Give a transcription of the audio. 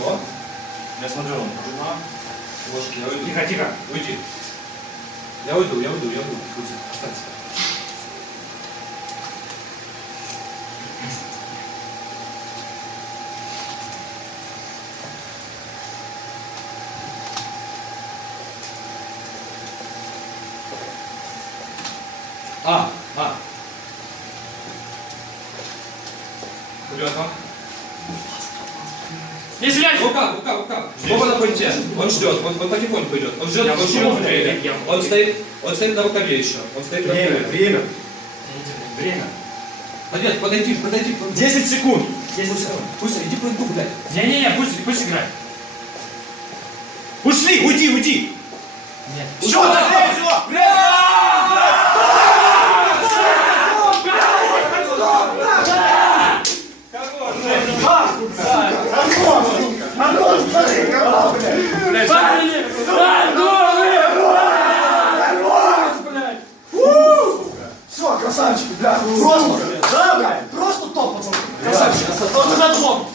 Вот. Я смотрю, он жена, ложки, я уйду. Тихо, тихо. Уйди. Я уйду, я уйду, я уйду. Пусть останься. А, а. Ребята. Не стреляй! Рука, рука, рука. Оба на понте. Он ждет, он, он потихоньку идет. Он ждет, Я он я- время. Он стоит, он стоит на рукаве еще. Он стоит на Время, рукаве. время. Время. Подойди, подойди, подойди. подойди. 10 секунд. Пусть, пусть, иди по инту, блядь. Не-не-не, пусть, пусть играет. Ушли, уйди, уйди. Нет. Все, все. Парни! Все, красавчики, бля, просто, да, бля, просто топ, пацаны. Красавчики, тоже задлом.